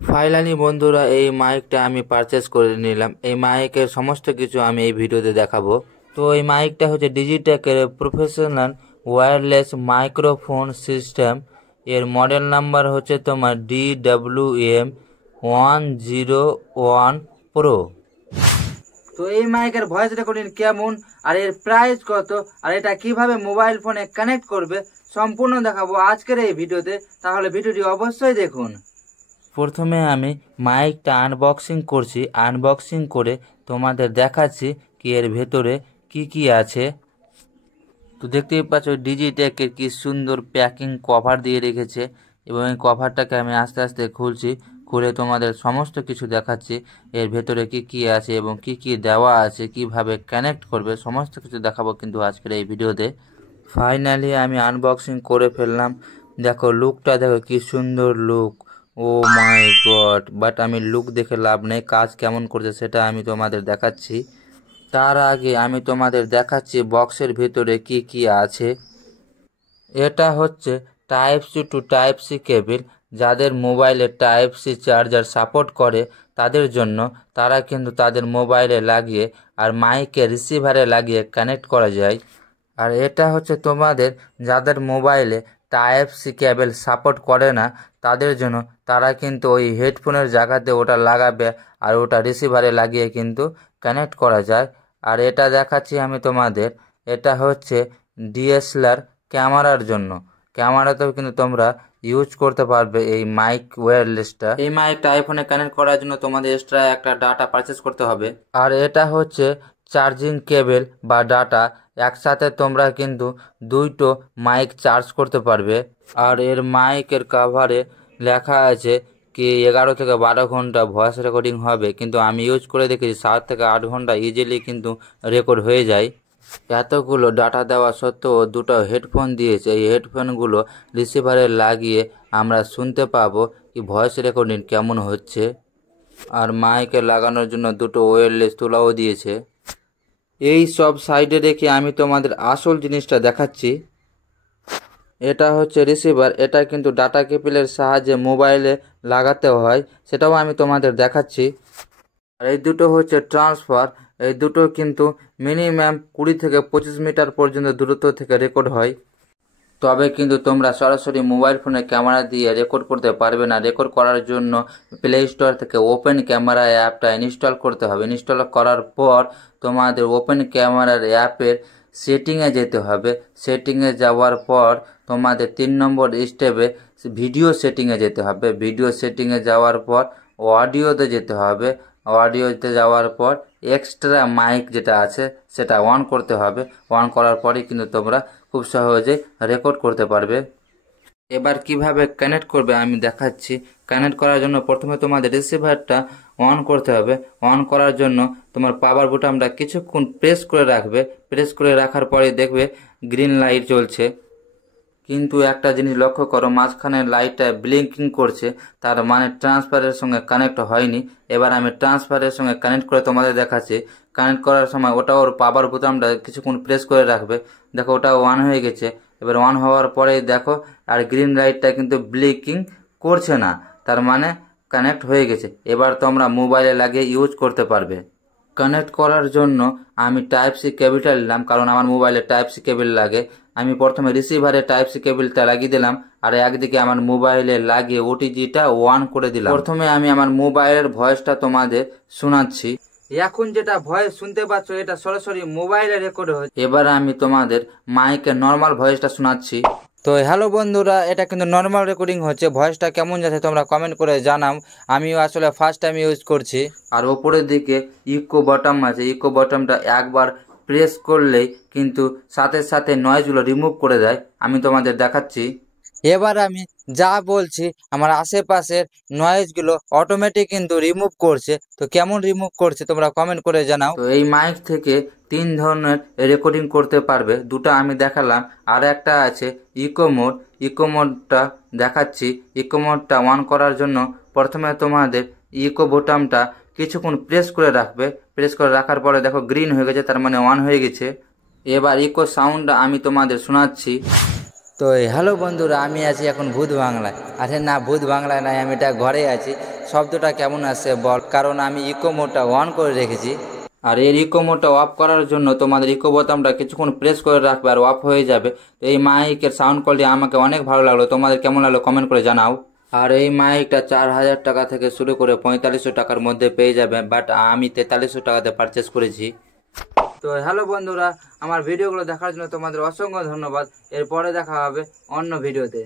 Finally বন্ধুরা এই মাইকটা আমি পারচেস করে নিলাম। এই মাইকের সমস্ত কিছু আমি এই ভিডিওতে দেখাবো। তো এই মাইকটা হচ্ছে ডিজিটেকের প্রফেশনাল ওয়্যারলেস মাইক্রোফোন সিস্টেম। এর মডেল নাম্বার হচ্ছে তোমার DWM101 প্রো। তো এই মাইকের ভয়েস রেকর্ডিং কেমন আর এর প্রাইস কত আর এটা কিভাবে মোবাইল ফোনে কানেক্ট করবে সম্পূর্ণ দেখাবো আজকের এই ভিডিওতে। তাহলে ভিডিওটি অবশ্যই দেখুন। প্রথমে আমি মাইকটা আনবক্সিং করছি। আনবক্সিং করে তোমাদের দেখাচ্ছি কি এর ভেতরে কি আছে। তো দেখতেই পাচ্ছ ডিজিটেকের কি সুন্দর প্যাকিং কভার দিয়ে রেখেছে এবং এই কভারটাকে আমি আস্তে আস্তে খুলছি। খুলে তোমাদের সমস্ত কিছু দেখাচ্ছি এর ভেতরে কি আছে এবং কি দেওয়া আছে, কিভাবে কানেক্ট করবে সমস্ত কিছু দেখাবো কিন্তু আজকের এই ভিডিওতে। ফাইনালি আমি আনবক্সিং করে ফেললাম। দেখো লুকটা, দেখো কি সুন্দর look. Oh my God, but আমি লুক দেখে লাভ নেই, কাজ কেমন করছে সেটা আমি তোমাদের দেখাচ্ছি। তার আগে আমি তোমাদের দেখাচ্ছি বক্সের ভিতরে কি আছে। এটা হচ্ছে type C to type C cable. যাদের মোবাইলে টাইপ সি চার্জার সাপোর্ট করে তাদের জন্য, তারা কিন্তু তাদের মোবাইলে লাগিয়ে আর মাইকে রিসিভারে লাগিয়ে কানেক্ট করা যায়। আর এটা হচ্ছে তোমাদের যাদের মোবাইলে টাইপ সি কেবল সাপোর্ট করে না তাদের জন্য, তারা কিন্তু ওই হেডফোনের জায়গাতে ওটা লাগাবে আর ওটা রিসিভারে লাগিয়ে কিন্তু কানেক্ট করা যায়। আর এটা দেখাচ্ছি আমি তোমাদের, এটা হচ্ছে ডিএসএলআর ক্যামেরার জন্য। ক্যামেরাতেও কিন্তু তোমরা ইউজ করতে পারবে এই মাইক ওয়্যারলেসটা। এই মাইকটা আইফোনে কানেক্ট করার জন্য তোমাদের এক্সট্রা একটা ডাটা পারচেস করতে হবে। আর এটা হচ্ছে চার্জিং কেবল বা ডাটা, একসাথে তোমরা কিন্তু দুটো মাইক চার্জ করতে পারবে। আর এর মাইকের কাভারে লেখা আছে কি 11 থেকে 12 ঘন্টা ভয়েস রেকর্ডিং হবে, কিন্তু আমি ইউজ করে দেখেছি 7 থেকে 8 ঘন্টা ইজিলি কিন্তু রেকর্ড হয়ে যায়। এতগুলো ডাটা দেওয়া সত্ত্বেও দুটো হেডফোন দিয়েছে। এই হেডফোনগুলো রিসিভারে লাগিয়ে আমরা শুনতে পাবো কি ভয়েস রেকর্ডিং কেমন হচ্ছে। আর মাইকে লাগানোর জন্য দুটো ওয়্যারলেস তোলাও দিয়েছে। এই সব সাইডে রেখে আমি তোমাদের আসল জিনিসটা দেখাচ্ছি। এটা হচ্ছে রিসিভার, এটা কিন্তু ডাটা কেবলের সাহায্যে মোবাইলে লাগাতে হয়, সেটাও আমি তোমাদের দেখাচ্ছি। আর এই দুটো হচ্ছে ট্রান্সফার। এই দুটো কিন্তু মিনিমাম 20 থেকে 25 মিটার পর্যন্ত দূরত্ব থেকে রেকর্ড হয়। তবে কিন্তু তোমরা সরাসরি মোবাইল ফোনে ক্যামেরা দিয়ে রেকর্ড করতে পারবে না। রেকর্ড করার জন্য প্লে স্টোর থেকে ওপেন ক্যামেরা অ্যাপটা ইনস্টল করতে হবে। ইনস্টল করার পর তোমাদের ওপেন ক্যামেরার অ্যাপের সেটিংয়ে যেতে হবে। সেটিংয়ে যাওয়ার পর তোমাদের 3 নম্বর স্টেপে ভিডিও সেটিংয়ে যেতে হবে। ভিডিও সেটিংয়ে যাওয়ার পর অডিওতে যেতে হবে। অডিওতে যাওয়ার পর এক্সট্রা মাইক যেটা আছে সেটা অন করতে হবে। অন করার পরে কিন্তু তোমরা খুব সহজে রেকর্ড করতে পারবে। এবার কিভাবে কানেক্ট করবে আমি দেখাচ্ছি। কানেক্ট করার জন্য প্রথমে তোমাদের রিসিভারটা অন করতে হবে। অন করার জন্য তোমার পাওয়ার বোতামটা কিছুক্ষণ প্রেস করে রাখবে। প্রেস করে রাখার পরে দেখবে গ্রিন লাইট জ্বলছে, কিন্তু একটা জিনিস লক্ষ্য করো, মাঝখানে লাইটটা ব্লিঙ্কিং করছে, তার মানে ট্রান্সফারের সঙ্গে কানেক্ট হয়নি। এবার আমি ট্রান্সফারের সঙ্গে কানেক্ট করে তোমাদের দেখাচ্ছি। কানেক্ট করার সময় ওটা ওর পাওয়ার বোতামটা কিছুক্ষণ প্রেস করে রাখবে। দেখো ওটা অন হয়ে গেছে। এবার অন হওয়ার পরে দেখো আর গ্রিন লাইটটা কিন্তু ব্লিঙ্কিং করছে না, তার মানে কানেক্ট হয়ে গেছে। এবার তোমরা মোবাইলে লাগিয়ে ইউজ করতে পারবে। কানেক্ট করার জন্য আমি টাইপ সি কেবলটা নিলাম, কারণ আমার মোবাইলে টাইপ সি কেবল লাগে। আমি প্রথমে রিসিভারে টাইপ সি কেবলটা লাগিয়ে দিলাম আর একদিকে আমার মোবাইলে লাগিয়ে ওটিজিটা অন করে দিলাম। প্রথমে আমি আমার মোবাইলের ভয়েসটা তোমাদের শোনাচ্ছি। এখন যেটা ভয়েস শুনতে পাচ্ছ এটা সরাসরি মোবাইলে রেকর্ড হয়েছে। এবার আমি তোমাদের মাইকে নর্মাল ভয়েসটা শোনাচ্ছি। তো হ্যালো বন্ধুরা, এটা কিন্তু নর্মাল রেকর্ডিং হচ্ছে। ভয়েসটা কেমন যাচ্ছে তোমরা কমেন্ট করে জানাও। আমিও আসলে ফার্স্ট টাইম ইউজ করছি। আর ওপরের দিকে ইকো বটম আছে। ইকো বটমটা একবার প্রেস করলেই কিন্তু সাথে সাথে নয়েজগুলো রিমুভ করে দেয়। আমি তোমাদের দেখাচ্ছি। এবার আমি যা বলছি আমার আশেপাশের নয়েজগুলো অটোমেটিক কিন্তু রিমুভ করছে। তো কেমন রিমুভ করছে তোমরা কমেন্ট করে জানাও। তো এই মাইক থেকে 3 ধরনের রেকর্ডিং করতে পারবে। দুটো আমি দেখালাম, আর একটা আছে ইকো মোড। ইকো মোডটা দেখাচ্ছি। ইকো মোডটা অন করার জন্য প্রথমে তোমাদের ইকো বোতামটা কিছুক্ষণ প্রেস করে রাখবে। প্রেস করে রাখার পরে দেখো গ্রিন হয়ে গেছে, তার মানে অন হয়ে গেছে। এবার ইকো সাউন্ডটা আমি তোমাদের শোনাচ্ছি। তো হ্যালো বন্ধুরা, আমি আছি এখন ভূত বাংলায়। আরে না, ভূত বাংলায় নাই, আমি এটা ঘরে আছি। শব্দটা কেমন আসছে বল, কারণ আমি ইকো মোডটা অন করে রেখেছি। আর এর ইকো মোডটা অফ করার জন্য তোমাদের ইকো বোতামটা কিছুক্ষণ প্রেস করে রাখবে আর অফ হয়ে যাবে। তো এই মাইকের সাউন্ড কোয়ালিটি আমাকে অনেক ভালো লাগলো, তোমাদের কেমন লাগলো কমেন্ট করে জানাও। আর এই মাইকটা 4,000 টাকা থেকে শুরু করে 4500 টাকার মধ্যে পেয়ে যাবে, বাট আমি 4300 টাকাতে পারচেস করেছি। তো হ্যালো বন্ধুরা, আমার ভিডিওগুলো দেখার জন্য তোমাদের অসংখ্য ধন্যবাদ। এরপরে দেখা হবে অন্য ভিডিওতে।